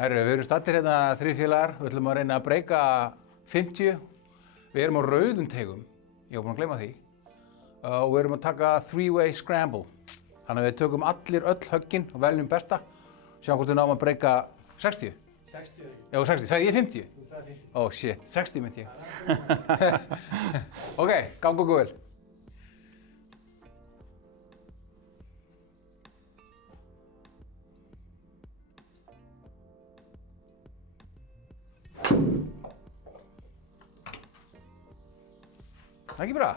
Herru, við erum stattir hérna 3 félagar, við ætlum að reyna að breyka 50. Við erum á rauðum tegum, ég var búinn að gleyma því. Og við erum að taka 3-way scramble. Þannig að við tökum öll höggin og veljum besta. Sjáum hvort við náum að breyka 60. 60 ekki. Já, 60. Sagði ég 50? Þú sagði 50. Oh shit, 60 myndi ég. Ok, gangi okkur vel. Það er ekki bra.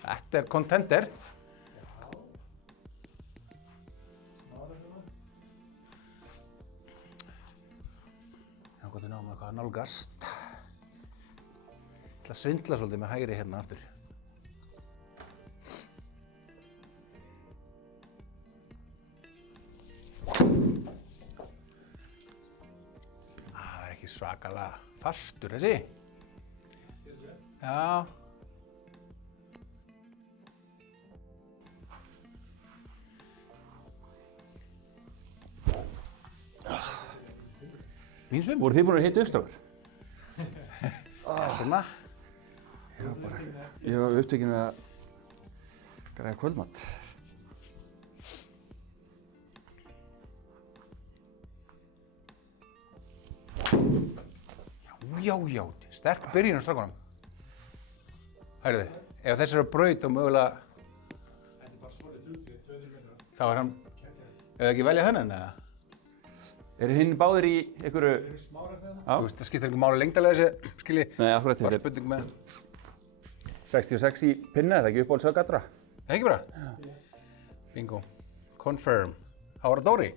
Þetta er contender. Já, hvað er náma eitthvað að nálgast. Ég ætla að svindla svolítið með hægri hérna aftur. Það er ekki svakalega fastur þessi. Já. Mín svim. Voru þið búin að hita upp, strákar? Svona. Ég var upptekinn við að græða kvöldmat. Já. Sterk byrjun á strákunum. Hærðu, ef þessi er að braut og mögulega... Þetta er bara svolítið 200 metra. Þá er hann... Ef ekki velja þennan, eða? Eru hinn báðir í einhverju... Eru smára fyrir það? Þú veist, það skiptir einhver máli lengdalega þessi, skilji. Nei, akkurat Bara þetta spurning með... er 66 í pinna, er það ekki uppáhalds sögatra? Það ekki bara? Já. Bingo. Confirm. Það var að Dóri.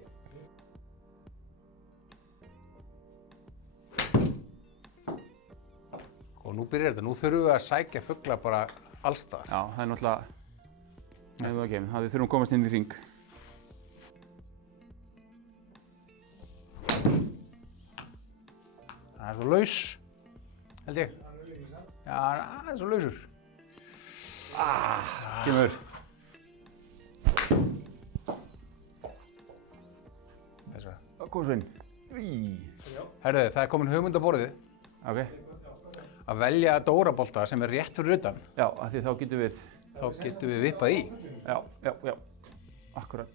Og nú byrjar þetta. Nú þurfum við að sækja fugla bara allstaðar. Já, það er náttúrulega... Nei, það er ekki, við þurfum að komast inn í hring. Það er svo laus, held ég. Já, það er svo lausur. Kemur. Þess að. Kom svo inn. Herðu, það er komin hugmynd á borðið Ok. að velja Dórabolta sem er rétt fyrir utan. Já, af því þá getum við... Þá getum við vippað í. Já. Akkurat.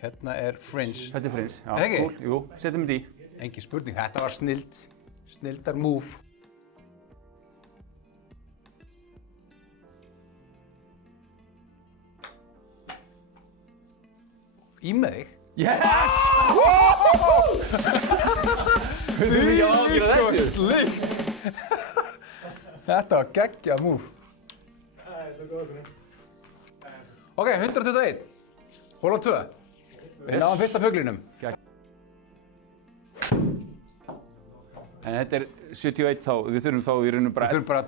Hérna er Fringe. Þetta er Frins. Já, Ekki? cool. Jú, setjum þetta í. Engin spurning, þetta var snilldar move. Í með þig? Yes! Við þurfum ekki að ágýra þessu. Þetta var geggjað move. Það er það góða okkur. Ok, 121. Hól á 2. Við náðum fyrsta fuglinum. En þetta er 71 þá, við þurfum þá í rauninu bara... Við þurfum bara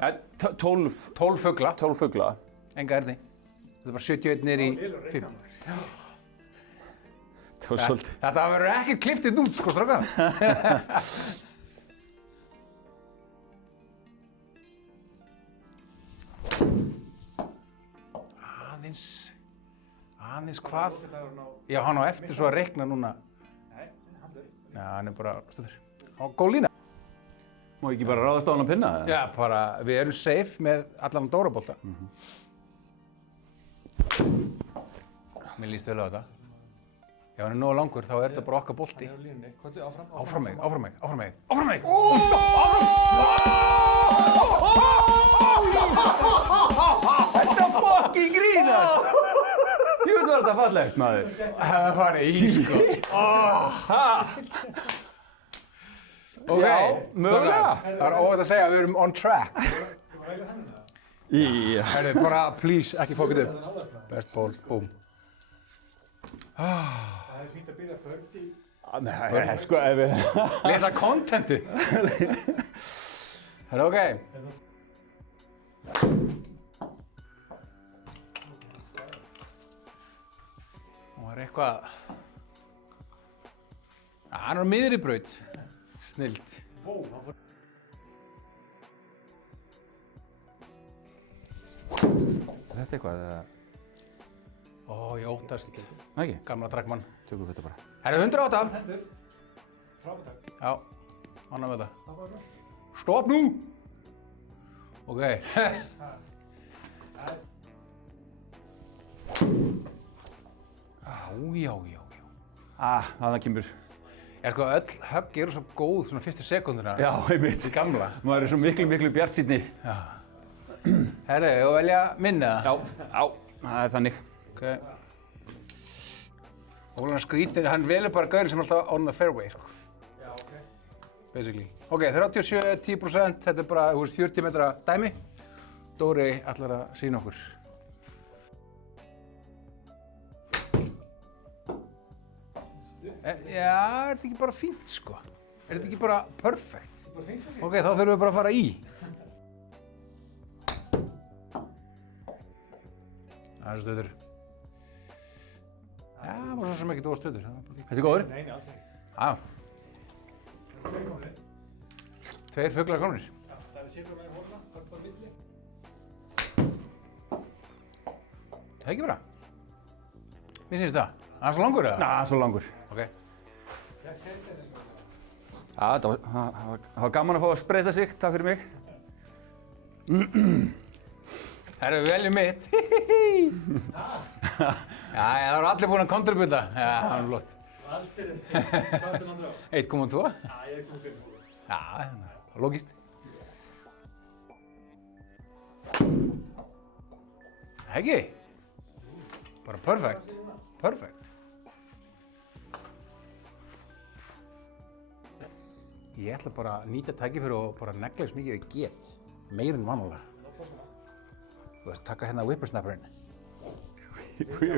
12 fugla. 12 fugla. Enga erði. Þetta er bara 71 niður í 50. Það var svolítið. Þetta verður ekkert kliftið út, sko, strákar. Aðeins hvað? Já, hann á eftir svo að reikna núna. Nei, hann er. Já, hann er bara stöður. Á góð lína. Má ekki bara ráðast á hann að pinna það? Já, bara, við erum safe með allan Dórabolta. Mér líst vel á þetta. Ef hann er nógu langur, þá er þetta bara okkar bolti. Það er á línunni. Komdu áfram. Áfram mig. Þetta fucking grínast! Tjóðið var þetta fallegt, maður. Það var í, sko. Ok, Já, mögulega. Það er óvægt að segja að við erum on track. Þú var eiginlega þennan það? Já. Herri, bara please, ekki fókut upp. Best ball, boom. Það er fínt að byrja 40. Nei, sko, ef við... Leta contenti. Herri, ok. Það var eitthvað... Hann er á miðri braut. Snillt. Þetta eitthvað, eða... Ó, ég óttast Það ekki? gamla Trackmann. Tökum við þetta bara. Herru, 108. Heldur. Frábært. Já, annað með það. Það var það. Stopp nú! Ok. Já. Það kemur. Ég sko, öll högg eru svo góð svona fyrstu sekunduna. Já, einmitt. Í gamla. Maður er svo miklu bjartsýnni. Já. Herru, ég velja minna. Já, það er þannig. Ok. Ólega skrítið, hann velur bara gaurinn sem er alltaf on the fairway, sko. Já, ok. Basically. Ok, 37, 10%, þetta er bara, þú veist, 40 metra dæmi. Dóri ætlar að sýna okkur. Já, er þetta ekki bara fínt, sko? Er þetta ekki bara perfect? Bara fengt það sig. Ok, þá þurfum við bara að fara í. Það er stöður. Já, það var svo sem ekki dóa stöður. Þetta er góður? Nei, alls ekki. Já, Það er komið. 2 fuglar komnir. Já, það er sigur með hóluna, það er bara milli. Það er ekki bara. Mér finnst það. Það er svo langur, eða? Já, svo langur. Ok. Ég sé þetta eins og Það var gaman að fá að spreyta sig, takk fyrir mig. Það eru veljum mitt. Já, það eru allir búin að kontributa. Já, það er flott. aldrei. Hvað er þetta andra á? 1,2. Já, ég er komið fyrir. Já, logíst. Ekki? Bara perfect. Perfect. Ég ætla bara að nýta tækifæri og bara negla eins mikið við get. Meir en vanalega. Þú veist, taka hérna whippersnapperinn.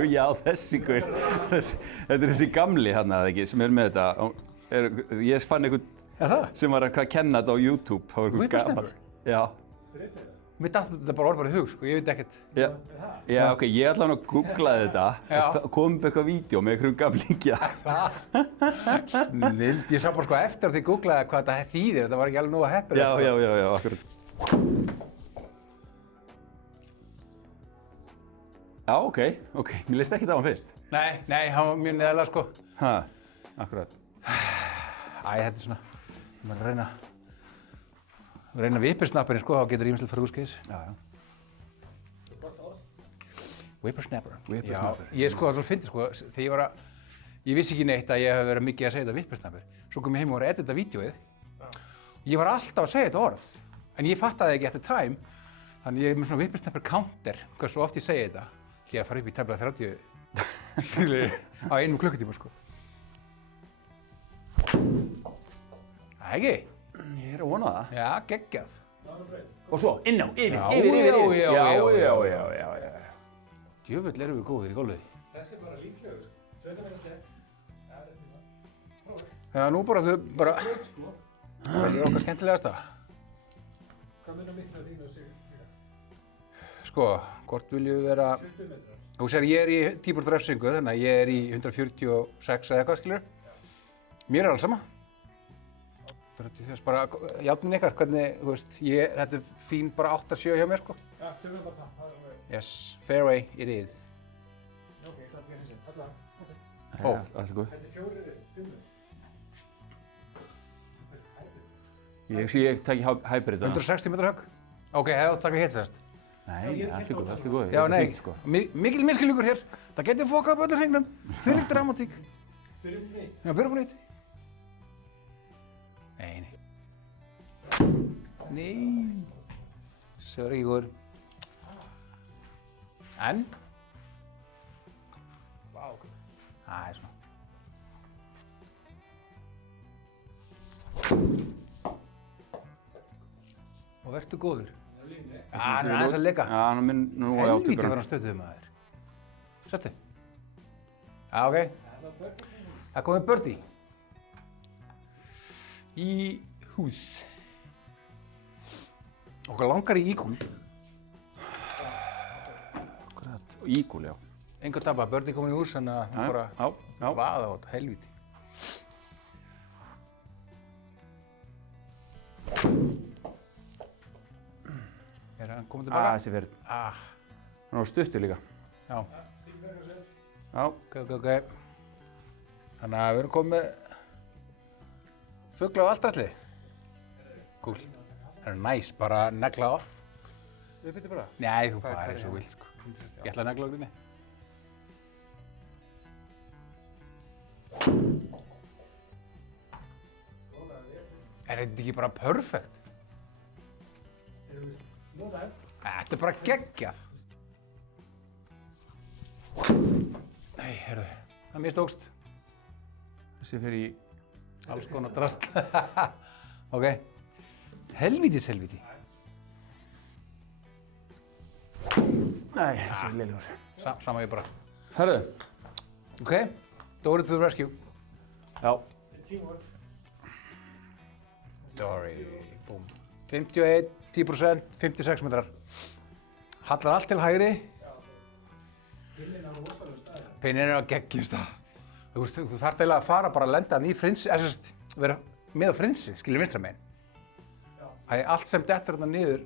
Já, þessi gaur. Þetta er þessi gamli hann, eða ekki, sem er með þetta. Ég fann einhvern Er það? sem var að kenna þetta á YouTube. Það var einhver Whippersnapper? gamall. Já. Mér datt þetta bara orð bara í hug, sko. Ég veit ekkert. Já, ok, ég ætla hann að googlaði þetta. Já. Kom upp eitthvað vídeo með einhverjum gamlingja. Snild. Ég sá bara sko eftir að þið googlaði hvað þetta þýðir. Þetta var ekki alveg nógu heppilegt. Já, akkurat. Já, ok, mér leist ekki það á hann fyrst. Nei, hann var mjög neðalega, sko. Ha, akkurat. Æ, þetta er svona, maður reyna whippersnapperinn, sko, þá getur ýmislegt farið úrskeiðis. Já. Whippersnapper. Whippersnapper. Já, ég sko, það er svo fyndið, sko, þegar ég var að, ég vissi ekki neitt að ég hef verið mikið að segja þetta whippersnapper. Svo kom ég heim og var að edita vídeóið. Ég var alltaf að segja þetta orð, en ég fattaði ekki eftir time. Þannig ég er með svona whippersnapper counter, hversu oft ég segi þetta. Ég að fara upp í tæplega 30 á 1 klukkutíma, sko. Það ekki? Ég er að vona það. Já, geggjað. Og svo, inn á, yfir. Já. Djöfull erum við góðir í golfið. Þessi er bara líklegur, sko. 20 meira steg. Já, þetta er það. Já, nú bara þau bara, Sko, það er okkar skemmtilegasta. hvað munar miklu af þínu og sig? Sko, hvort viljum við vera, 20 metrar. þú sér ég er í típur drefsingu, þannig að ég er í 146 eða eitthvað, skilur. Mér er alls sama. Það er til þess bara, játnin ykkar, hvernig, þú veist, þetta er fín bara 8-7 hjá mér, sko. Já, tökum bara það. Það er alveg. Yes, fairway it is. Ok, það er ekki hins. Alla. Ok. Ó. Allt er góð. Þetta er 4, 5. Ég tæki hybrid. 160 metra högg. Ok, hefur það taka hitt þess. Nei, allt er góð. Já, nei, Sko. mikil miskilningur hér. Það getur fokað upp öllum hringnum. Fyrir dramatík. Byrjum við neitt. Já, byrjum við neitt. Nei. Svo er ekki góður. En? Vá, ok. Það er svona. Og vertu góður. Það er lífni. Já, hann er aðeins að leika. Já, hann minn nú á Helvíti áttökur. var hann stöðuð maður. Sestu. Já, ok. Það var börn. Það komið birdie. Í hús. Okkur langar í ígúl. Akkurat. Ígúl, já. Engur tapa, birdie komin í hús, þannig að hún bara Já. vaða á þetta, helvíti. Er hann komið tilbaka? Þessi verð. Ah, Hann var stuttur líka. já. Já. Ok. Þannig að við erum komið með fugla á allt allir. Cool. Það er næs, bara negla á. Við byrjum bara. Nei, þú Hvað bara er er svo hérna? vilt, sko. Ég ætla að negla á grími. Er þetta ekki bara perfect? Þetta er bara geggjað. Nei, heyrðu, það mistókst. Þessi fyrir í... Alls konar drast. Ok. Helvítis. Nei, þessi er leilugur. Sama ég bara. Herðu. Ok, Dóri to the rescue. Já. Teamwork. Dóri, búm. 51, 10%, 56 metrar. Hallar allt til hægri. Pinnin á rosalegum staði. Pinnin er á geggjum stað. Þú þarft eiginlega að fara bara að lenda hann í frins, vera með á frinsi, skilur vinstra megin. Það er allt sem dettur þarna niður,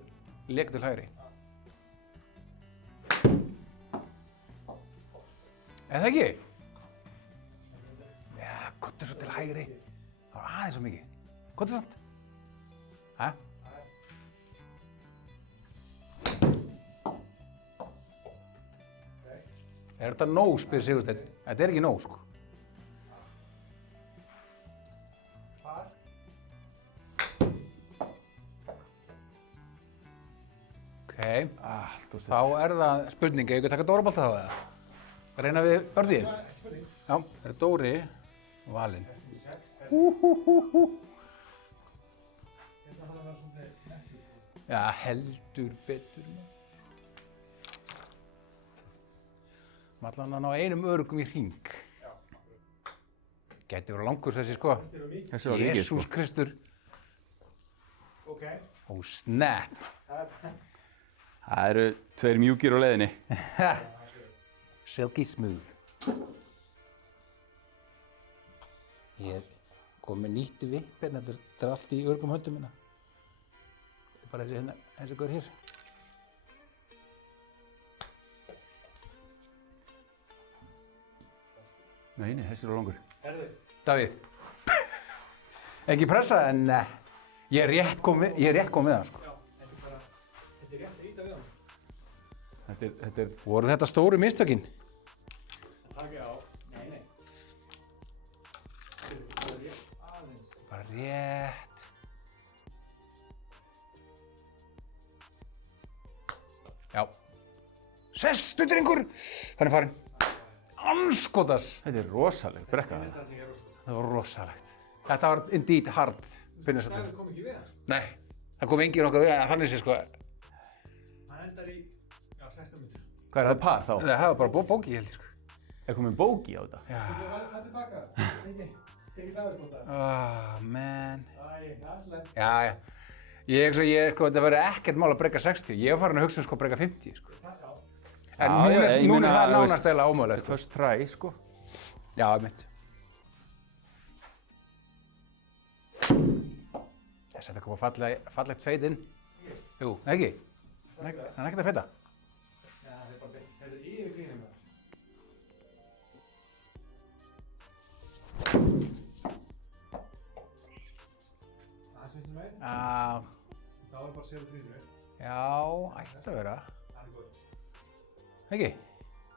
lekur til hægri. Eða ekki? Já, kottu svo til hægri. Það var aðeins svo mikið. Kottu samt. Hæ? Er þetta nóg, spyr Sigursteinn? Þetta er ekki nóg, sko. Ok, þá er það spurning, ef ég ekki taka Dórabolta þá eða? Reyna við börðið? Já, það er Dóri valinn. Já, heldur betur. Allan hann á einum örugum í hring. Gæti verið langur þessi, sko. Þessi var mikið, sko. Jesús Kristur. Ok. Ó, snap. Það eru tveir mjúkir á leiðinni. Silky smooth. Ég er komið nýtt vipp hérna, þetta er allt í örgum höndum hérna. Þetta er bara þessi hérna, þessi gaur hér. Nei, þessi er langur. Davíð. Ekki pressa, en ég er rétt kom við hann, sko. Þetta er rétt að íta við hann. Þetta er... Voru þetta stóru mistökin? Takk á. Nei. Þetta er rétt aðeins. Bara rétt. Já. Sestu, drengur! Hann er farinn. Andskotas! Þetta er rosaleg brekka. Það var rosalegt. Þetta var indeed hard. Finnst þetta. Það kom ekki við hann. Nei, það kom engin okkar við hann, þannig sé, sko. Hann endar í, 16 minnir. Hvað Er það par þá? Nei, það var bara bóki, ég held, sko. Er komið bóki á þetta? Já. Þú var það tilbaka. Tekið Davíðsbóta. Man. Æ, alltaf. Já. Sko, þetta verður ekkert mál að breyka 60. Ég var farin að hugsa sko að breyka 50, sko. En Já, ég núna meina, er það þú nánast veist, eiginlega ómögulegt, sko. First try, sko. Já, mitt. Þess að þetta kom að fallegt feit inn. Jú, ekki? Hann er ekkert að feita. Já, þetta er bara beint. Þetta er yfir grínum það. Það finnst þér með? Já, Það var bara að segja grínum. já, ætti að vera. Það er góð. Ekki?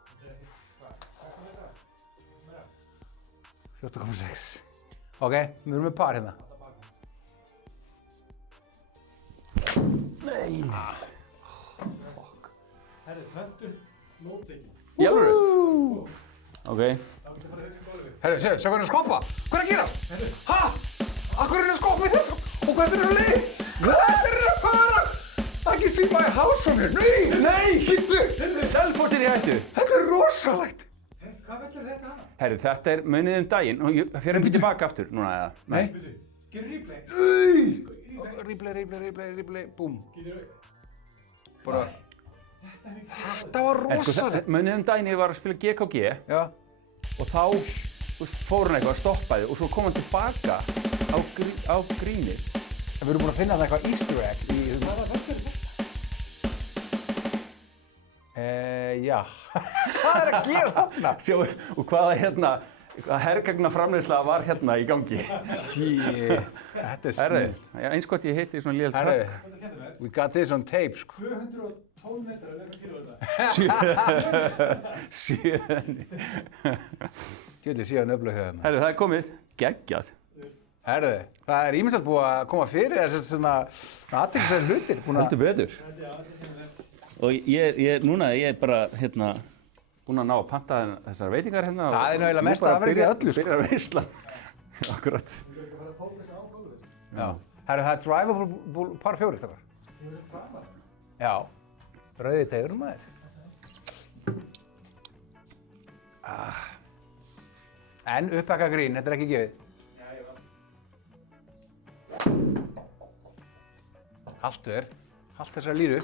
Þetta er ekki, hvað? 16 metra? 14,6. Ok, við erum með par hérna. Alltaf baka. Nei. Herri, pöntun, nóttekin. Í alvöru? Ok. Það var ekki að fara að hugsa gólfi. Herru, sjá hvað er að skoppa? Hvað er að gerast? Hæ? Akkur er að skoppa í þessu? Og hvað er að leið? Hvað er að fara? I can see my house from here. Nei, hittu! Selfoss er í hættu. Þetta er rosalegt. Hvað veldur þetta hana? Herru, þetta er munið daginn og ég fer ekki tilbaka aftur núna, eða? Nei. Byrju, gerðu replay. Replay, búm. Gerðu, Bara, þetta var En sko, rosalegt. munið daginn ég var að spila GKG Já. og þá fór hann eitthvað að stoppaði og svo kom hann tilbaka á grínið. En við erum búin að finna það eitthvað easter egg í... Já. Hvað er að gerast þarna? Sjáu, og hvaða hergagna framleiðsla var hérna í gangi? Shit, þetta er snill. Eins gott ég heiti svona lélegt Herru, högg. we got this on tape, sko. 212 metrar er eitthvað kíló þetta. Sjö. Tjóðlega síðan öflug hérna. Herru, það er komið. Geggjað. Herru, það er ýmislegt búið að koma fyrir þessi svona athyglisverðir hlutir. Heldur betur. Og núna er bara, búinn að ná að panta þessar veitingar hérna. Það er náttúrulega mesta afrekið í öllu, sko. Byrjar að veisla. Akkurat. Já. Herru, það er drivable par 4, þakkar. Já. Rauði tegur maður. En uppbakka grín, þetta er ekki gefið. Haltu þessar líru.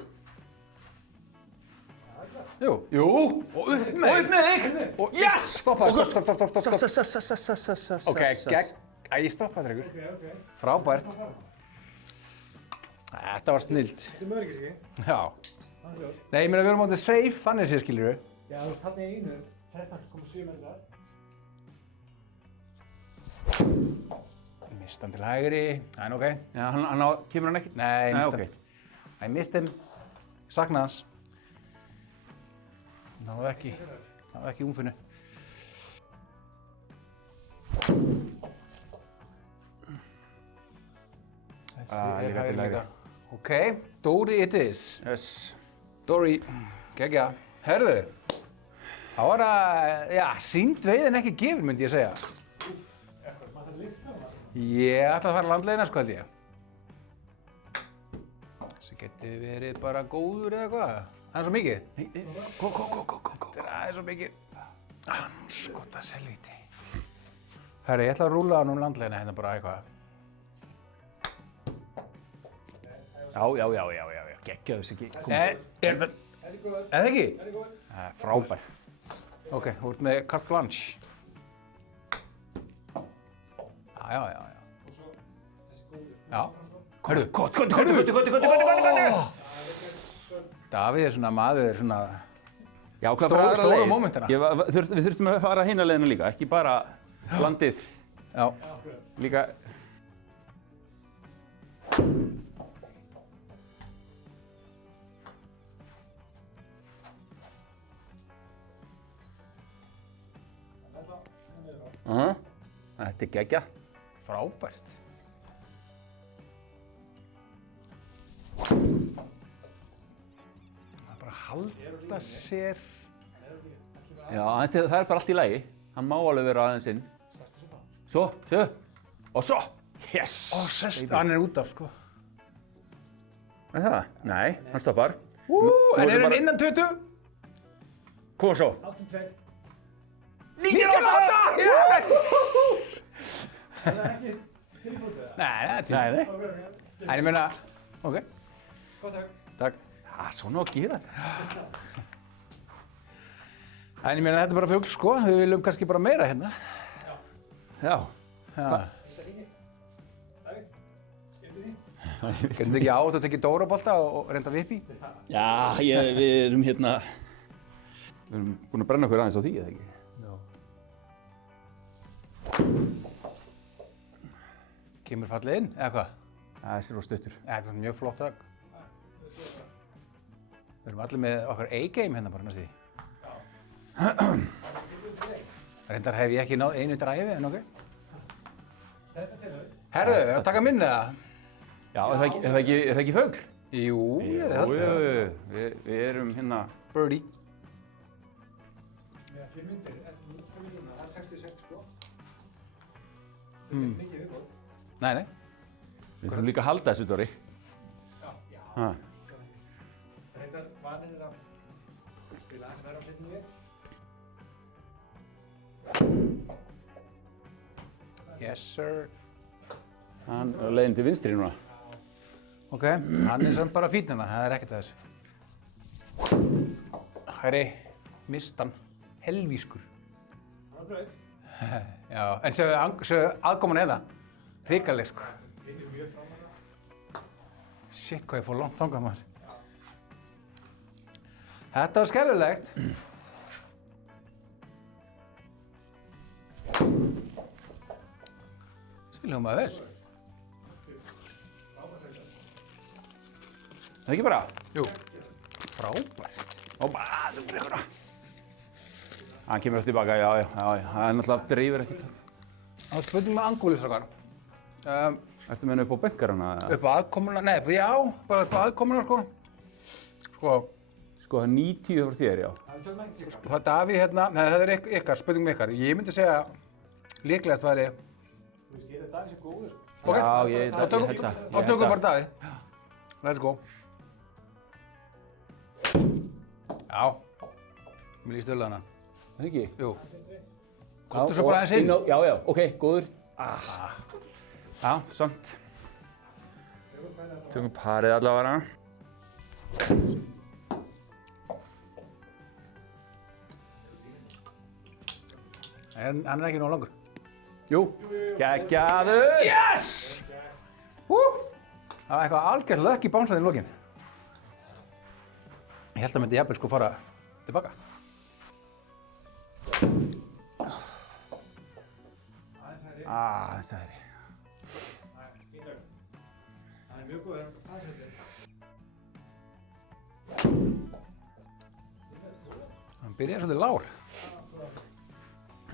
Jú. Og upp með þig. Og yes! Stoppa. Ok, ég stoppa drengur. Frábært. Þetta var snillt. Þetta er möguleikis ekki? Já. Nei, ég meina við erum á þetta safe, þannig séð skilurðu. Já, þú ert þarna í einu, 13,7 metrar. Mistan til hægri, það er ok. Já, kemur hann ekki? Nei, mistan. ok. Ég misti hann, saknaði hans. Náðu ekki umfinnu. Líka til hægri. Ok, Dory it is. Yes. Dory, geggja. Herðu, það var að, sýnd veiðin ekki gefin, myndi ég segja. Ég ætla að fara landleiðina, sko, held ég. Þessi geti verið bara góður eða hvað. Það er svo mikið. Go. Það er svo mikið. Anskota selvíti. Herri, ég ætla að rúla hann landleiðina hérna bara eitthvað. Já. Geggjaðu þessi ekki. Er það ekki? Það er góð. Frábær. Ok, þú ert með carte blanche. Já. Og svo þessi góður. Já. Hörðu, Kott. Davíð er svona maður, svona... Já, hvað fara aðra Stóra leið? mómentana. Við þurftum að fara hina leiðina líka, ekki bara landið. Já. Líka... Þetta er geggja. Frábært. Það er bara að halda sér... Já, það er bara allt í lagi. Hann má alveg vera aðeins inn. Svo. Og svo. Yes! Hann er út af, sko. Er það? Nei, hann stoppar. En er hann innan 20? Koma svo. 82. 98! Yes! Það er ekki tilbúið það. Nei. Nei. En ég meina, ok. Góð takk. Takk. Já, svona að gera þetta. En ég meina, þetta er bara fugl, sko. Við viljum kannski bara meira hérna. Já. Davíð, skemmtu því? Getum þið ekki átt að tekja Dórabolta og reynda vippi? Já, við erum hérna... Við erum búin að brenna okkur aðeins á því, eða ekki? Kemur fallið inn, eða hvað? Þessi er á stuttur. Þetta er mjög flott dag. Við erum allir með okkar A-game hérna bara næst því. Reyndar hef ég ekki náð einu dræfi, en ok. Þetta til þau. Herðu, að taka minni það? Já, er það ekki fugl? Jú, ég held það. Við erum hérna... Birdie. Með 5 myndir, það er 66 sko. Það er mikið viðbót. Nei. Við þurfum líka að halda þessu, Dóri. Já. Ha. Reyndar vanir að spila aðeins verða á setjum við. Yes, sir. Hann er á leiðin til vinstri núna. Ok, hann er samt bara fínn hérna, það er ekkert að þessu. Hæri, mistan, helvískur. Hann var brauð. Já, en séu aðkoman eða, hrikaleg sko. Vinir mjög fram að það. Shit, hvað ég fór langt þangað maður. Þetta var skelfilegt. Skilum maður vel. Það er ekki bara? Jú. Frábært. Og bara sem brekkur það. Hann kemur eftir tilbaka, já. Það er náttúrulega dreifir ekkert. Það var spurning með angúli, strákar. Ertu meina upp á bönkarana? Upp á aðkomuna, nei, já, bara upp á aðkomuna, sko. Sko, það er 90 frá þér, já. Það er Davíð hérna, nei, það er ykkar, spurning með ykkar. Ég myndi segja líklegast væri... Þú veist, ég er Davíð sem góður, sko. Ok, Já, ég held að. þá tökum við bara Davíð. Let's go. Já, mér líst vel á hana. Það ekki? Jú. Komdu svo bara aðeins inn. Já, ok, góður. Já, samt. Tökum parið allavega. Hann er ekki nóg langur. Jú, geggjaður! Yes! Það var eitthvað algjört lökk í bánsaði í lokin. Ég held að myndi jafnvel sko fara tilbaka. Aðeins hægri. Fínur. Það er mjög góður. Hann byrjaði svolítið lár. Ok.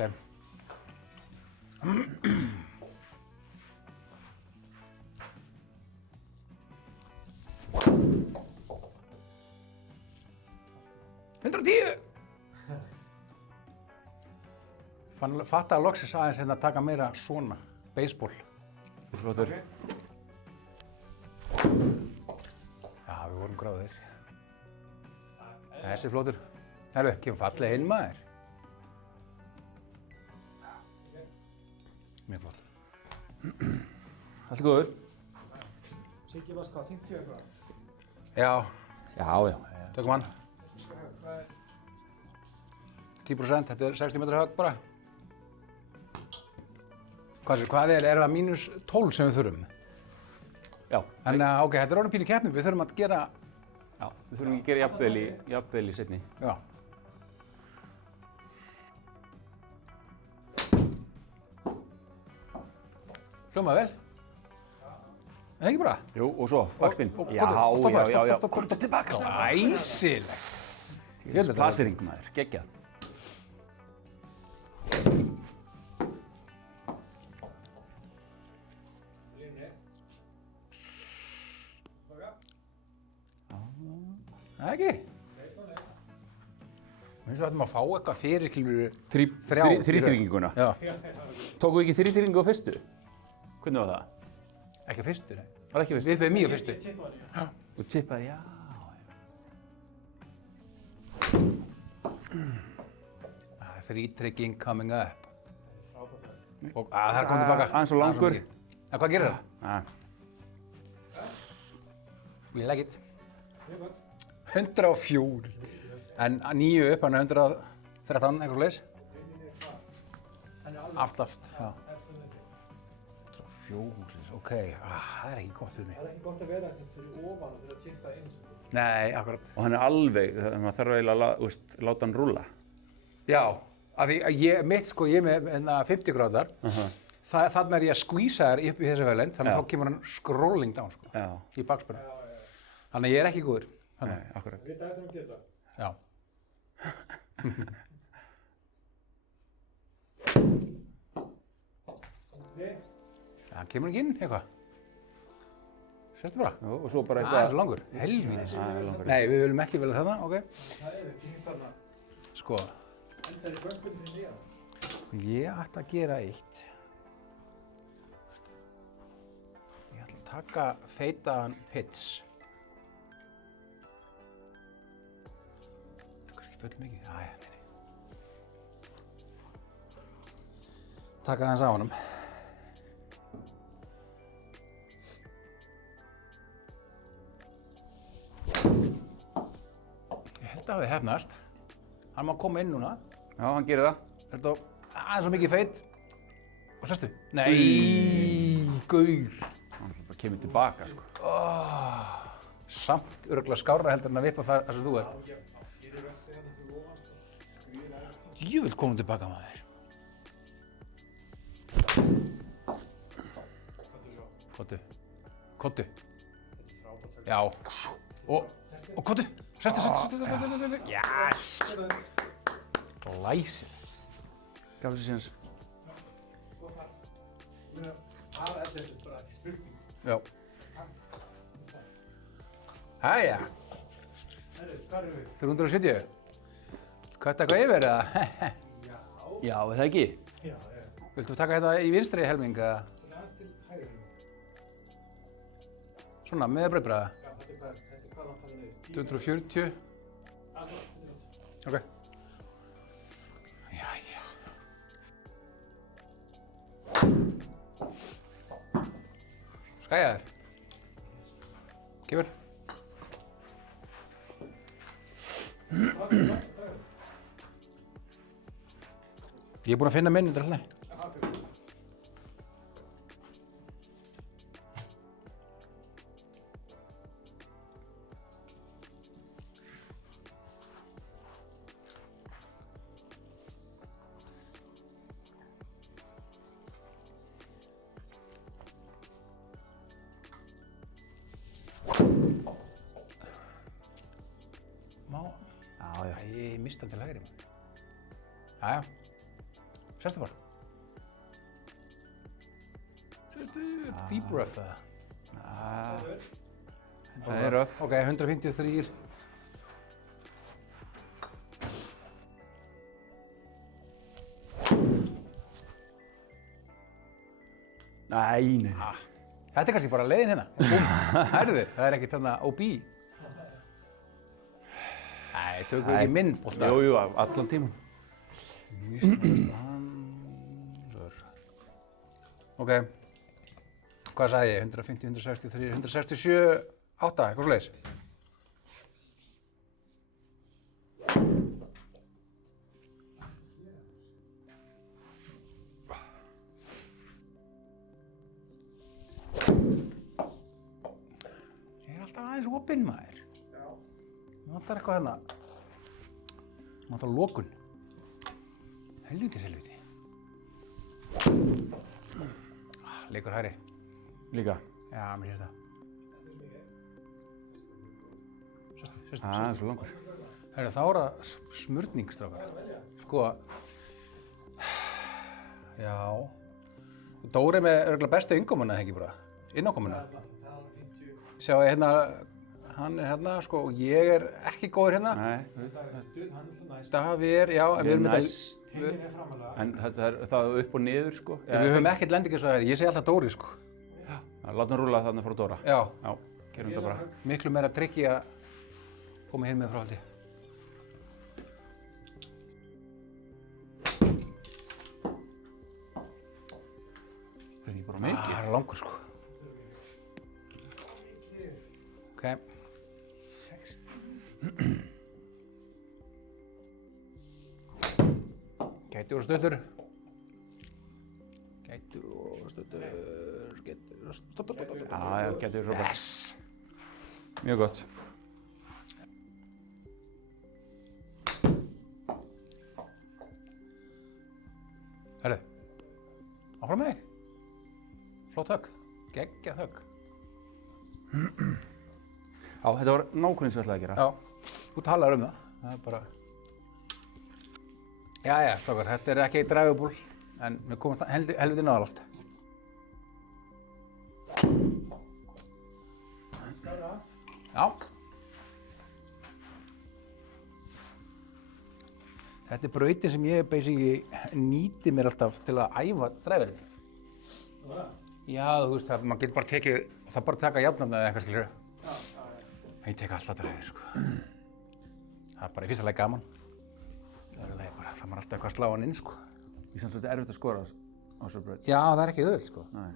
Fattaði loksins aðeins hérna að taka meira svona baseball. Flottur. Já, við vorum gráðir. Þessi er flottur. Herru, kemur fallega inn maður. Mjög flott. Allt góður. Siggi varst hvað, 50 eitthvað? Já, Já. tökum hann. 10%, þetta er 60 metrar högg bara. Hvað er það mínus 12 sem við þurfum? Já. En ok, þetta er orðin pínu keppni, við þurfum að gera... Já, við þurfum ekki að gera jafnvel í seinni. Já. Hljómaði vel. Er það ekki bara? Jú, og svo, bakspinn. Komdu tilbaka. Glæsilegt. Þessi plasering maður, geggjað. Það ekki? Mér finnst við ættum að fá eitthvað fyrir skilur Þrítrygginguna. Já. Tóku ekki þrítrygging á fyrstu? Hvernig var það? Ekki á fyrstu, nei. Var ekki fyrstu? Við byrjum mjög fyrstu. Og tippaði, já. Þrítrygging coming up. Og það er komið tilbaka. Aðeins og langur. Hvað gerir það? We like it. 104. En 9 upp, hann er 113, eitthvað slags. Aftast, já. 104, ok. Það er ekki gott fyrir mig. Það er ekki gott að vera þessi fyrir ofan og fyrir að tippa inn. Nei, akkurat. Og hann er alveg, maður þarf eiginlega að láta hann rúlla. Já, af því að ég er með 50 gráðar. Þannig er ég að skvísa þær upp í þessu vegleind, þannig að þá kemur hann scrolling down, sko, í bakspyrnu. Þannig að ég er ekki góður. Nei, akkurat. Við ætlum að gera það. Já. Það kemur ekki inn, eitthvað. Sérstu bara? Jú, og svo bara Það er svo langur. Helvítis. Nei, við viljum ekki velja þarna, ok. Það er tíma þarna. Sko, Enda er bönkunni fyrir neðan. ég ætla að gera eitt. Ég ætla að taka feitaðan pits. Kannski full mikið? Æja, nei. Taka aðeins á honum. Ég held að það hafi hefnast. Hann má koma inn núna. Já, hann gerir það. Er þetta aðeins svo mikið feit? Og sestu? Nei, gaur. Hann bara kemur tilbaka, sko. Samt örugglega skárra heldur en að vippa það sem þú ert. röffi hérna fyrir ofan, sko. Gríðarlega. Djöfull komum tilbaka maður. Hvað þú sjá? Kottu. Kottu. Þetta er frábært högg. Já. Og kottu. Sestu. Yes. Læsir. Gaf þessi síðans. Og það, ég meina, það er bara ekki spurning. Já. Hæja. Herru, hvað erum við? 370. Kvæta eitthvað yfir eða? Já. Já, er það ekki? Já. Viltu taka þetta í vinstri helming eða? Svona aðeins til hægri. Svona, með brauðbræða? Já, þetta er hvað langt það er niður? 240. Alltaf. Ok. Jæja. Skæjaður. Kemur. Ég er búinn að finna minn, þetta er alltaf. Má. Já. Æ, ég mista hann til hægri maður. Jæja. Sestu bara. Sestu, deep rough eða? Það er röff. Ok, 153. Nei. Þetta er kannski bara leiðin hérna. Búm. Hærðu, það er ekkert þarna OB. Nei, tökum við ekki minn bolta. Jú, allan tíman. Ok. Hvað sagði ég? 150, 163, 167, 8, eitthvað svoleiðis. Ég er alltaf aðeins opinn maður. Já. Ég vantar eitthvað hérna. Ég vantar lokun. Helvítis. Leikur hægri. Líka. Já, mér sést það. Sestu. Það er svo langur. Herru, þá er það smurning, strákar. Sko, já. Dóri er með örugglega bestu innkomuna, ekki bara? Innákomuna. Það er alveg 50. Sjá, hérna, hann er hérna, sko, og ég er ekki góður hérna. Nei. Það er duð, hann er alltaf næst. Davi er, já, en við erum Næst. Hengin er framalega. En þetta er það upp og niður, sko. Við höfum ekkert lendingi svo að ég segi alltaf Dóri, sko. Látum rúla þarna frá Dóra. Já, Já, gerum þetta bara. miklu meira trikki að koma hér með frá haldi. Það er ekki bara Það mikið. er langur, sko. Ok. 60. Gæti úr stuttur. Stopp. Já, getur svo bara. Yes. Mjög gott. Herru, áfram með þig. Flott högg. Geggjað högg. Já, þetta var nákvæmlega eins og ég ætlaði að gera. Já, þú talar um það. Það er bara... Jæja, strákar, þetta er ekki dragubúl, en við komum helviti náðar allt. Já. Þetta er brautin sem ég basically nýti mér alltaf til að æfa dræfverðin. Já, þú veist, maður getur bara tekið, það bara taka járnarna eða eitthvað, skilur. Ég tek alltaf dræfið, sko. Það er bara í fyrsta lagi gaman. Það er bara, það maður alltaf eitthvað að slá hann inn, sko. Ég finnst þetta erfitt að skora á þessu braut. Já, það er ekki auðvelt, sko. Nei.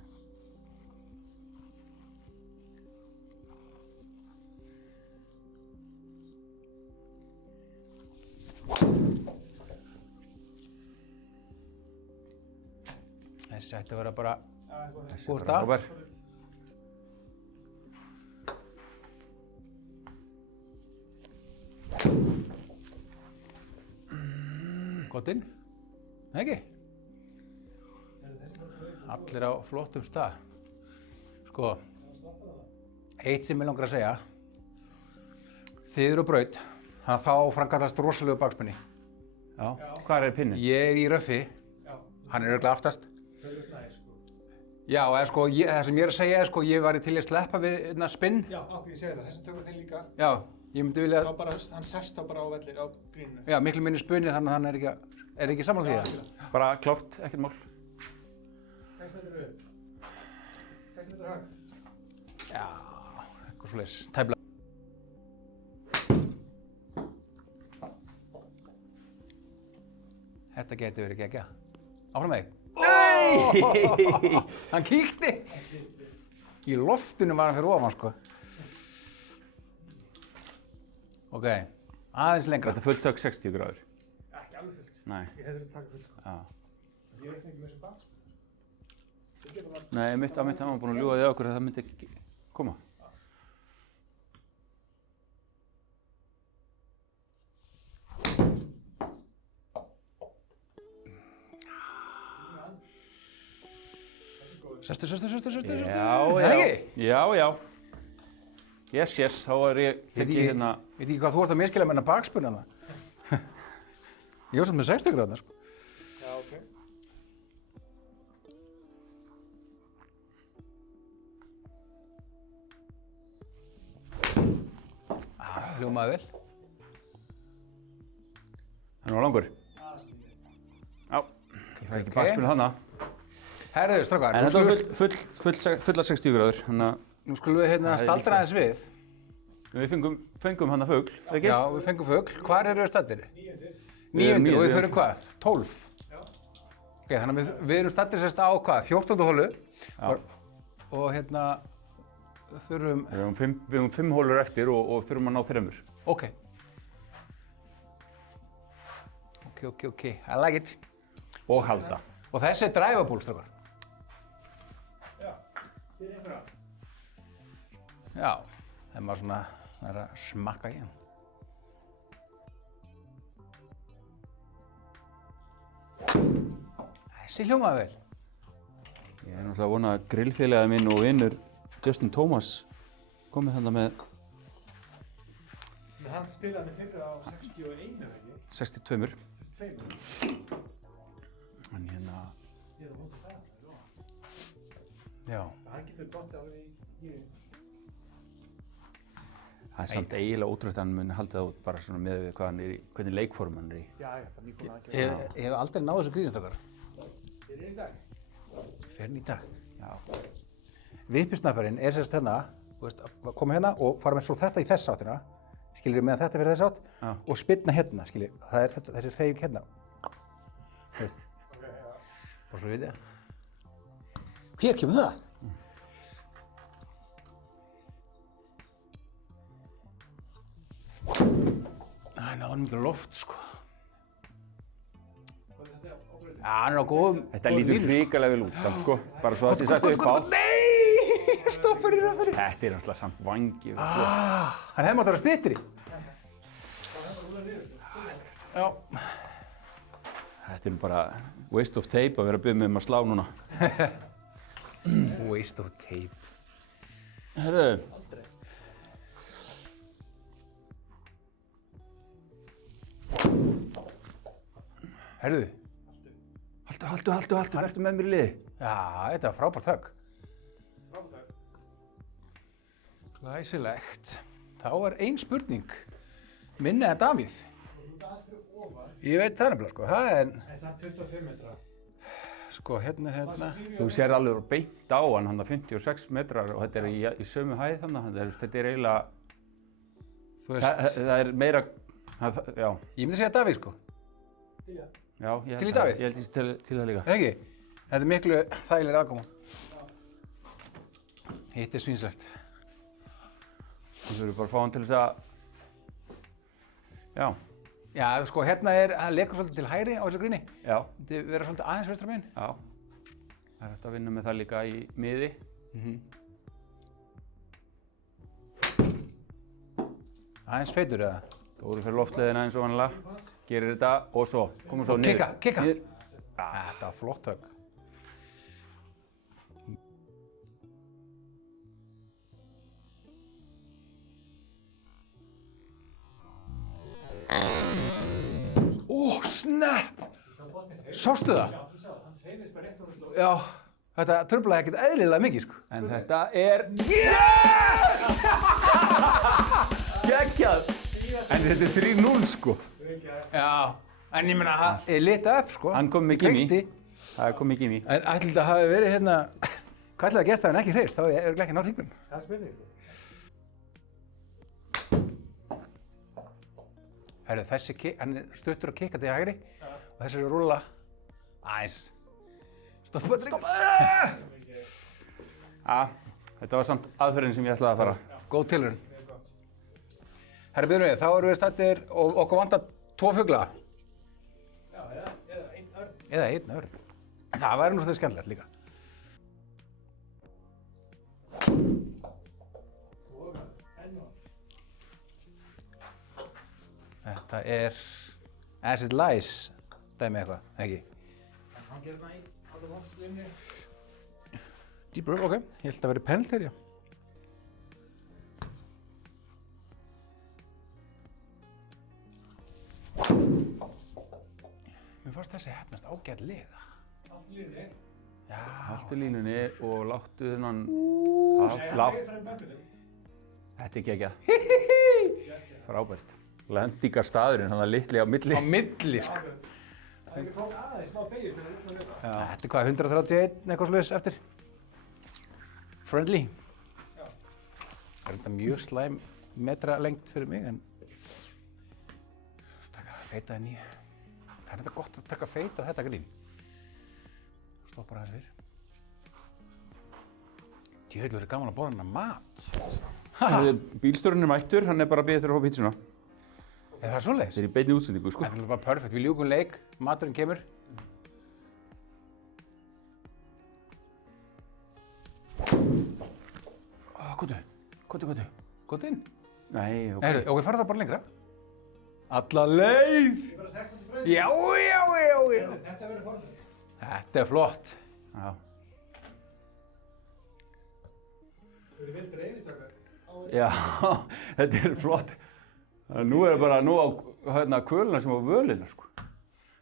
Þessi ætti að vera bara Þessi Þú er ert bara að? frábær. Gott inn. Nei ekki? Allir á flottum stað. Sko, eitt sem ég langar að segja. Þið eru á braut, þannig að þá framkallast rosalegu bakspinni. Já. Hvar er pinnin? Ég er í röffi, Já. hann er örugglega aftast. Þau eru nær, sko. Já, eða sko, það sem ég er að segja er sko, ég væri til að sleppa við spinn. Já, ég segi það. Þessum tökum þeir líka. Já, ég myndi vilja, Þá bara, hann sest þá bara á vellir, á gríninu. já, miklu minni spunni þannig að hann er ekki sammála því að. Bara klárt, ekkert mál. 6 metrar upp. 6 metrar högg. Já, eitthvað svoleiðis, tæplega. Þetta geti verið geggja. Áfram með þig. Nei! Hann kíkti. Í loftinu var hann fyrir ofan, sko. Ok, aðeins lengra. Þetta er fullt tök 60 gráður. Ekki alveg fullt. Nei. Ég hefði þetta taka fullt. Já. Ég reikna ekki með þessu bakspil. Þeir geta bara... Nei, mitt hann var búinn að ljúga því á okkur að það myndi ekki koma. Sestu. Já, Nei, já. Yes, þá er ég fengið hérna... Veit ekki hvað þú ert að miskila með hennar bakspunna. Ég var samt með 60 gráðnar, sko. Já, ok. Hljómaði vel. Hann var langur. Já, ég fæ ekki bakspilinu þarna. Herðu, strákar, En þetta var fullar 60 gráður, þannig að nú skulum við hérna staldra aðeins við. við fengum hann að fugl, eða ekki? Já, við fengum fugl. Hvar eru við staddir? 900. 900 og við níundu, þurfum hvað? 12? Já. Ok, þannig að við erum staddir sérst á hvað? 14. holu. Já. Og hérna þurfum... Við höfum 5 hólur eftir og þurfum að ná 3. Ok. Ok. I like it. Og halda. Og þessi er drivable, strákar. Já. Þið er einhverja. Já, þegar maður svona er að smakka í hann. Þessi hljómaði vel. Ég er náttúrulega að vona að grillfélagið minn og vinnur Justin Thomas komið þarna með En hann spilaði með fyrra á 61, eða ekki? 62. 2. En hérna, Ég er að hóta það, já. Já. Hann getur gott alveg í gírinn. það er samt eiginlega ótrúlegt að hann muni halda það út bara svona með við hvað hann er í, hvernig leikform hann er í. Já, bara nýkomin aðgerð. Ég hef aldrei náð þessu grínistrákar. Þið er í dag. Ferinn í dag. Já. Vippisnapparinn er sérst hérna, þú veist, að koma hérna og fara með svo þetta í þessa áttina, skiljið meðan þetta fyrir þessa átt, Já. og spyrna hérna, skiljið. Það er þetta, þessi hreyfing hérna. Þú veist, Ok, já. bara svo við það. Hér kemur það. Það náður mikið loft, sko. Hvað er þetta á brautinni? Já, hann er á góðum... Þetta lítur hrikalega vel út samt sko, bara svo það sé sagt upp á. Nei! Stoppar í röfari. Þetta er náttúrulega samt vangi. Hann hefði mátt að vera styttri. Já. Þetta er bara waste of tape að vera að byggja mig að slá núna. Waste of tape. Herðu. Herðu. Haltu, vertu með mér í liði. Já, þetta var frábært högg. Frábært. Glæsilegt. Þá er ein spurning. Minni en Davíð. Þú ert allt fyrir ofar. Ég veit það nefnilega, sko. Það er, En það er 25 metra. sko, hérna. Þú sér alveg beint á hann, hann er 56 metrar og þetta er í sömu hæð þannig, þetta er eiginlega, Þú veist, það er meira, já, ég myndi segja Davíð, sko. Til ég. já, ég Til í held Davíð? ég held ég sé til það líka. Eða ekki? Þetta er miklu þægilegri aðkoma. Hitt er svínslegt. Þú þurfur bara að fá hann til þess að, já, Já, sko, hérna hann lekur svolítið til hægri á þessu gríni. já, Þetta vera svolítið aðeins vestra megin. já. Það er hægt að vinna með það líka í miði. Aðeins feitur, eða? Dóri fyrir loftleiðina eins og vanlega. Gerir þetta og svo, koma svo Og niður. kikka. Niður. Þetta var flott högg. Ó, snap! Sástu það? Já, ég sá það. Hann hreyfist bara rétt á þessu. Já, þetta truflaði ekkert eðlilega mikið, sko. En þetta er... Yes! Geggjað! En þetta er 3-0 sko. Já, en ég meina, það er litað upp, sko. Hann kom mikið í mig. Kveikti. Það kom mikið í mig. En ætli þetta hafi verið hérna, hvað ætlaði að gesta en ekki hreyfst, þá er örugglega ekki náð hringnum. Það er spurning, sko. Herru, hann er stuttur að kikka til hægri og þessi er að rúlla aðeins. Stoppa drikk. Þetta var samt aðferðin sem ég ætlaði að fara. Góð tilraun. Herru, byrjum við, þá erum við stættir og okkur vantar 2 fugla. Já, eða einn örn. Eða 1 örn. Það væri nú svolítið skemmtilegt líka. Og enn og. Þetta er acid lice dæmi eitthvað, ekki? Hann gerir svona í alveg vonslunni. Deeper, ok. Ég held að það veri penalty, já. Mér fannst þessi hefnast ágætlega. Allt í línunni. Já. Haltu línunni og láttu þennan... Nei, hann Látt. veiði frá í bökkunum. Þetta er geggjað. Frábært. Lendingarstaðurinn, hann er litli á milli. Á milli, sko. Akkurat. Það er ekki tók aðeins smá beygju fyrir að útla þetta. Þetta er hvað, 131 eitthvað sluðis eftir? Friendly. Já. Það er þetta mjög slæm metra lengt fyrir mig, en... Taka feita en ég. Það er þetta gott að taka feita á þetta grín. Stoppar aðeins fyrr. Djöfull verður gaman að borða hennar mat. Bílstjórinn er mættur, hann er bara að biðja þér að fá pítsuna. Er það svoleiðis? Þeir eru í beinni útsendingu, sko. Þetta er bara perfekt. Við ljúkum leik, maturinn kemur. Kottu. Kottu inn. Nei, ok. Ok, farðu það bara lengra. Alla leið! Ég er bara 16 bröð. Já. Þetta verður forðun. Þetta er flott. Já. Þú eru vild reyðistökar. Já, þetta er flott. Nú er bara nú á kvöluna sem á völina, sko.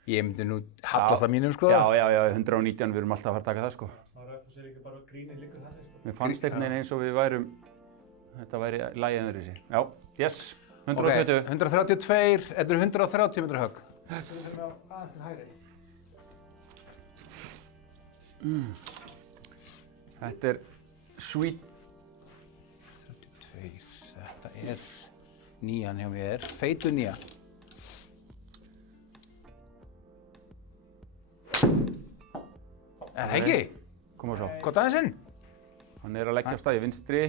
Ég myndi nú hallast að mínum, sko. Já, 119, við erum alltaf að fara að taka það, sko. Snorra, þú sér ekki bara grínið líka þannig, sko. Mér fannst einhvern veginn eins og við værum, þetta væri lagið öðru sig. Já, yes, 120. Ok, 132, þetta er 130 metra högg. Svo þú fyrir aðeins til hægri. Þetta er sweet. 32, þetta er nýjan hjá mér, feitu nýja. Það ekki? Koma svo. Gott aðeins inn. Hann er að leggja af stað í vinstri.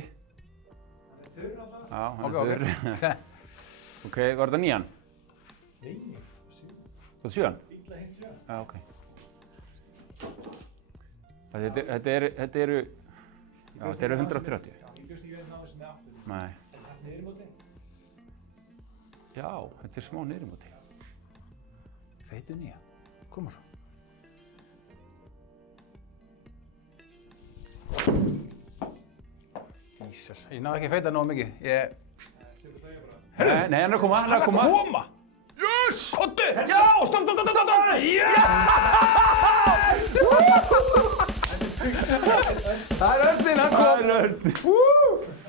Þau eru alltaf. Já, hann Ok, er þurr. Ok, var þetta 9? Nei, Þú ert 7? illa hitt sjö. Já, ok. Þetta eru 130. Já, ég bjóst ekki við náðu sem með aftur. Nei. Er það niður í móti? Já, þetta er smá niður í móti. Feitu nýja. Koma svo. Jesus, ég náði ekki að feita nógu mikið. Sér þú segja bara. Nei, hann er að koma, hann er að koma. Koma! Yes! Kottu! Já! Stopp! Já! Það er öllin, hann kom! Það er örn.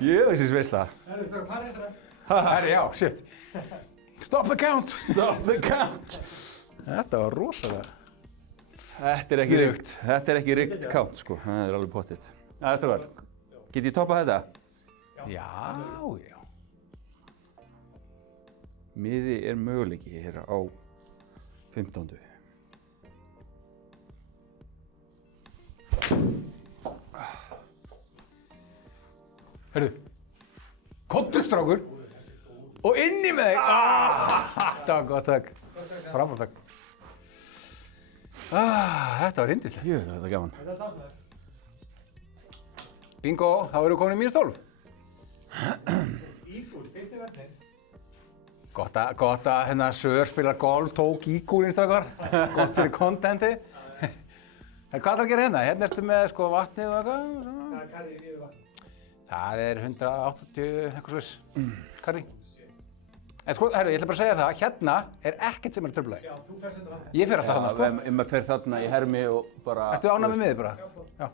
Ég veist þess veist það. Herru, þú par eistra. Herri, já, shit. Stop the count! Stop the count. Þetta var rosalega. Þetta er ekki Sniðugt. reykt. Þetta er ekki reykt count, sko. Það er alveg pottitt. Það er stafar. Get ég toppað þetta? Já. Miði er möguleiki hér á 15. Herru, kottu strákur og inni með þig. Þetta var gott takk. Frábært takk. Þetta var yndislegt. Jú, þetta er gaman. Þetta er dansaður. Bingo, þá erum við komin í mín stól. Ígúl, fyrsti verðin. Gott að hérna Sör spilar golf, tók ígúlinn strákar. Gott fyrir kontenti. Hvað ætlar að gera hérna? Hérna ertu með sko vatnið og eitthvað. Það er karri yfir vatn. Það er 180 eitthvað svis. Karri. En sko, herru, ég ætla bara að segja það, hérna er ekkert sem er truflað. Já, þú ferst undir vatn. Ég fer alltaf þarna, sko. Ef maður fer þarna í hermi og bara... Ertu ánægð með miðið bara? Já.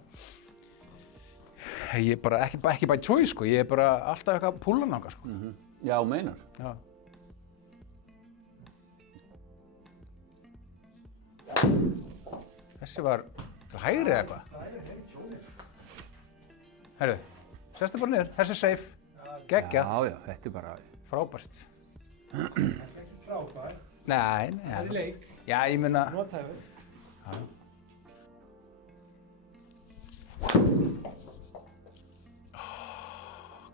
Ég er bara ekki by choice, sko. Ég er bara alltaf eitthvað púlan ánga, sko. Já, meinar. Já. Þessi var hægri eða eitthvað. Herru, sestu bara niður. Þessi er safe. Geggjað. Já, þetta er bara... Frábært. Það er ekki frábært. Nei. Það er leik. Já, ég meina... Notæfur.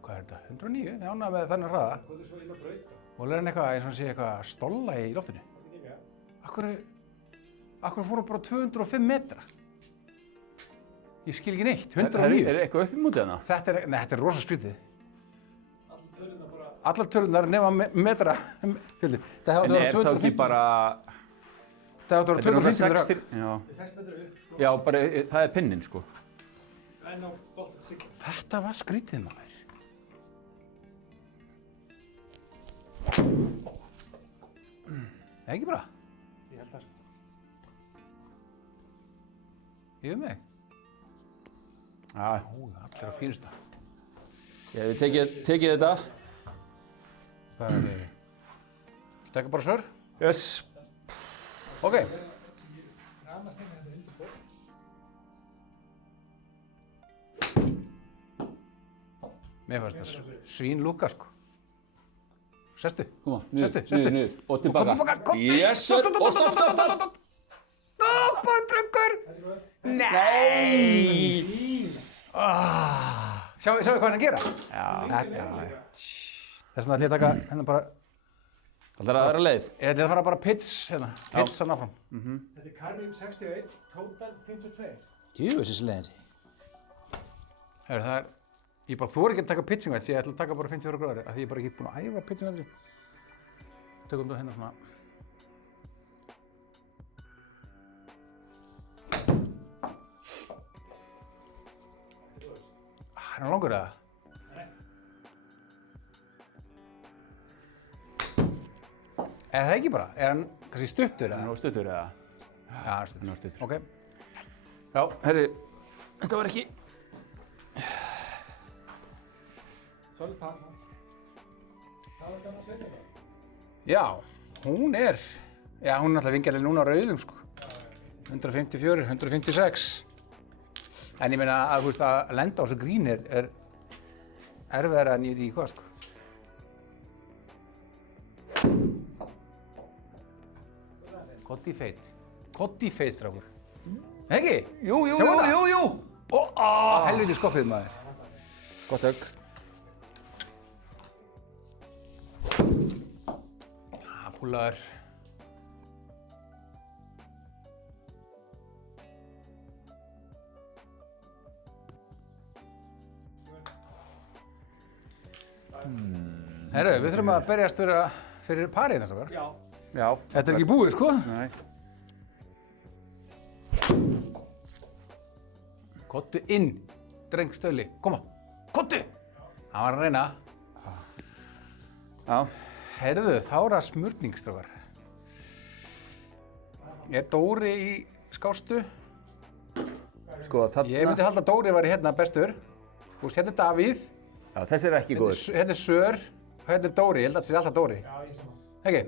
Hvað er þetta? 109? Ég ánægði með þennan hraða. Hvað er svo inn á brauta? Og er hann eitthvað, eins og hann sé eitthvað stolla í loftinu. Akkur fór hann bara 205 metra? Ég skil ekki neitt. 109. Er eitthvað upp í mútið hana? Þetta er rosa skrítið. Allir tölurnar bara... Allar tölunar nema metra. Fylgir. Það hefði En að er vera þá ekki 250. bara... Það hefði að vera 250 metra. Já. Það er 6 metra upp, sko. Já, bara það er pinninn, sko. En á boltan sigla. Þetta var skrítið maður. Ekki bara? Ég held það, sko. Yfir mig? Já, Allir á fínusta. ég hef tekið þetta. Hvað er þið? Tekka bara Sör? Yes. Ok. Ramast inn þetta undir ból. Mér fannst það svín lúka, sko. Sestu. Koma, Sestu. niður. Og tilbaka. Komdu. Yes, sir. Og stopp. Bara tröggur. Nei! Sjáu hvað hann er að gera? Já. Þess vegna ætlum ég að taka hérna bara... Það er aðra leið. Ég ætlum að fara bara pits hérna. Pits hann áfram. Þetta er Karim 61, Total 52. Djúvis leiðin. Herru, það er... Ég bara þori ekki að taka pitching velds, ég ætla að taka bara 54 gráður af því ég er bara ekki búinn að æfa pitching velds. Tökum þú hérna svona. Er hann langur eða? Nei. Eða það ekki bara? Er hann kannski stuttur eða? Nú stuttur eða? Já, hann er stuttur. Nú stuttur. Ok. Já, herri, þetta var ekki... Solid pass. Það var gaman að sveita það. Já, hún er náttúrulega vingjarlega núna á rauðum, sko. 154, 156. En ég meina að, þú veist, að lenda á þessu grín er erfiðara en ég veit ekki hvað, sko. Coddy Fate. Coddy Fate, strákur. Ekki? Jú. Helviti skoppið, maður. Gott högg. Púlaður. Herru, við þurfum að berjast fyrir parið þess okkar. Já. Þetta er ekki búið, sko. Nei. Kottu inn, drengstöli. Koma, kottu! Hann var að reyna. Já. Herðu, þá er það smurningsstrákar. Er Dóri í skástu? Sko, þarna... Ég myndi halda að Dóri væri hérna bestur. Þú veist, hérna er Davíð, Já, þessi er ekki góður. hérna er Sör og hérna er Dóri. Ég held að þetta sé alltaf Dóri. Já, ég saman. Ekki?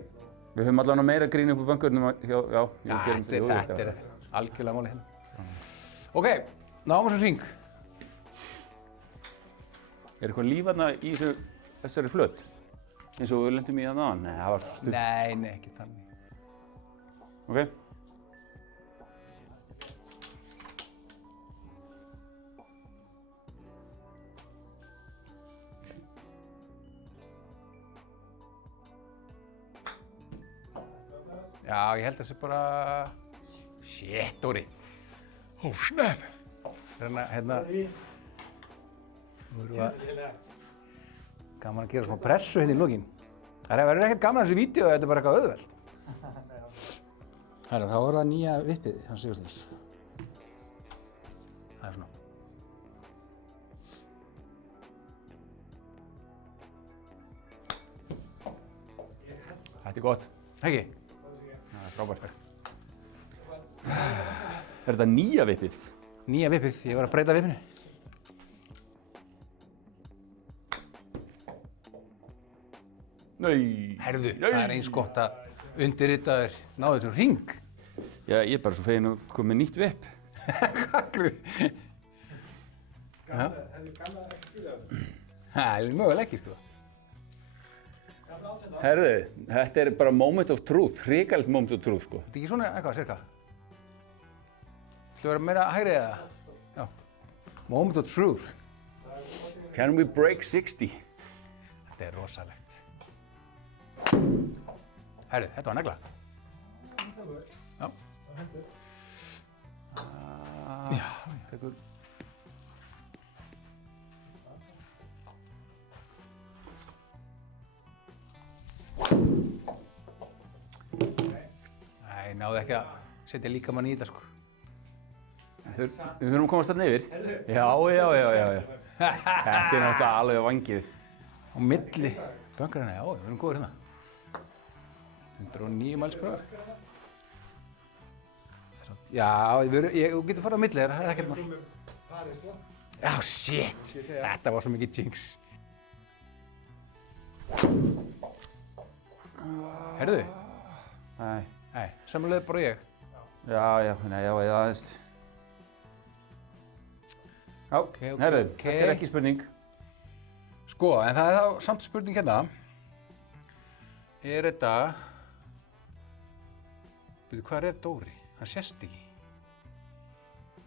Við höfum allavega meira grín upp á bankurnum. Já. Þetta er algjörlega máli hérna. Ok, náum þessum hring. Er eitthvað líf þarna í þessari flöt? Eins og við lendum í það náðan? Nei, það var svo stutt. Nei, ekki þannig. Ok. Já, ég held að það sé bara... Shit, Dóri. Ó, snap. Hérna... Nú erum við að... Gaman að gera smá pressu hérna í lokin. Það verður ekkert gaman að þessu vídeo, þetta er bara eitthvað auðvelt. Herra, þá er það nýja vippið, hann Sigursteins. Það er svona. Þetta er gott. Ekki? Það er frábært. Er þetta nýja vippið? Nýja vippið, ég var að breyta vippinu. Nei. Herðu, það er eins gott að undirritaður náðu þessu hring. Já, ég er bara svo feginn að koma með nýtt vipp. Kakru. Hefði gamla ekki skilja þessu. Það er mögulega ekki, sko. Herðu, þetta er bara moment of truth, hrikalegt moment of truth, sko. Þetta er ekki svona eitthvað, cirka. Þú verður meira hægri eða? Já. Moment of truth. Can we break 60? Þetta er rosalegt. Herru, þetta var negla. Já. Já, tekur. Nei, náðu ekki að setja líkamann í þetta, sko. Við þurfum að komast þarna yfir. Já. Þetta er náttúrulega alveg vangið. Á milli böngarina, já, við erum góður hérna. 109 mælsprófar. Já, þú getur farið á milli, það er ekkert mál. Já, shit! Þetta var svo mikið jinx. Herðu? Nei, samanlega bara ég. Já, aðeins. Já, herðu, þetta er ekki spurning. Sko, en það er þá samt spurning hérna. Er þetta... Veitu, hvað er Dóri? Hann sést ekki.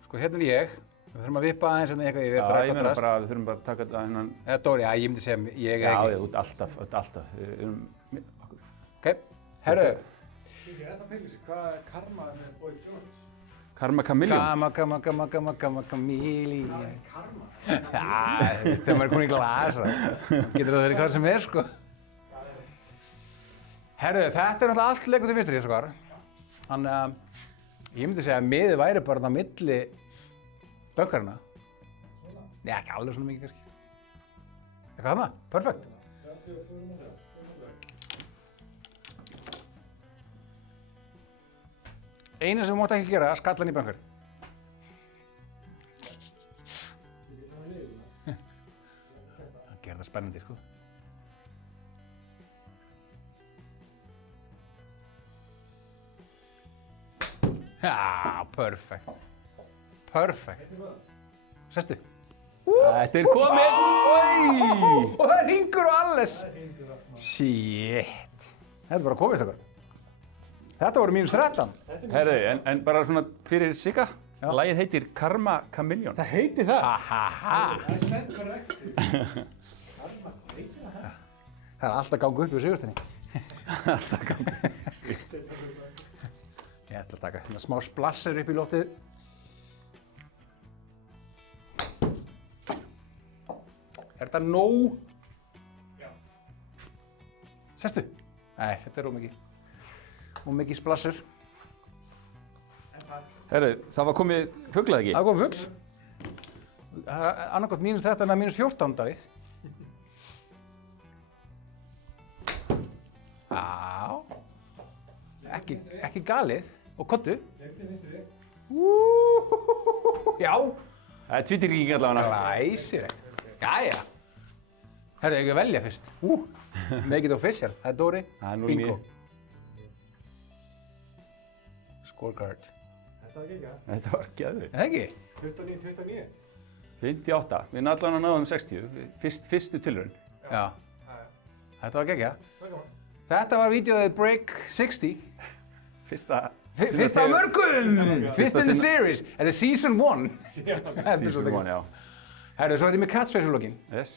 Sko, hérna er ég. Við þurfum að vippa aðeins hérna eitthvað yfir. Já, ég meina bara, við þurfum bara að taka þetta hennan... Eða Dóri, já, ég myndi segja ég Já, ekki. út alltaf. Ok, herru. Ég er þetta að pæla sig, hvað er karma með Boy George? Karma Chameleon. Kamili. Hvað er karma? Já, þegar maður er komin í glas, getur það verið hvað sem er, sko. Herru, þetta er náttúrulega allt leikur til vinstri, sko. Þannig að ég myndi segja að miðið væri bara á milli bönkarina. Nei, ekki alveg svona mikið, kannski. Eitthvað þarna, perfekt. Einu sem þú mátt ekki gera er að skalla hann í bönkar. Það gerir það spennandi, sko. Já, perfekt. Perfekt. Sestu. Þetta er komið! Og það er hringur og alles. Shit. Þetta er bara komið, stakar. Þetta voru -13. Herðu, en bara svona fyrir Sigga, lagið heitir Karma Chameleon. Það heiti það? Ahaha. Það er spennt fyrir ekki. Karma, heitir það? Það er alltaf gangu upp í Sigursteini. Alltaf gangi. Ég ætla að taka hérna smá splasser upp í loftið. Er þetta nóg? Já. Sestu? Nei, þetta er ómikið. Ómikið splasser. Herðu, það var komið fuglað ekki? Það kom fugl. Það er annarkot -13 eða -14, Davíð. Já. Ekki galið. Og kottu. Já. Það er tvítyrking allavega. Glæsilegt. Jæja. Herðu, ég ekki að velja fyrst. Make it official. Það er Dóri. Það er 0-9. Bingo. Scorecard. Þetta var ekki, Þetta var geðvitt. Eða ekki? 29. 58. Við allan að náðum 60. Fyrstu tilraun. Já. Já. Þetta var geggja. Það er gaman. Þetta var vídeoðið Break 60. Fyrsta Fyrsta af mörgum! Fyrst in the series. Þetta er season 1. Season 1, já. Herru, svo er ég með catchphrase-lookin. Yes.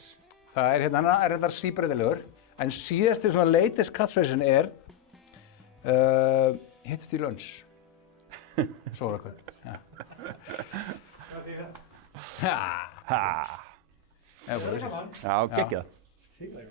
Það er hérna, hann er þetta síbreytilegur. En síðasti svona latest catchphrasein er hittust í lunch. Sórakvöld. Hvað þýðir það? Ha! Ha. Eða bara vissi. Gaman. Já, geggjað. Siglega.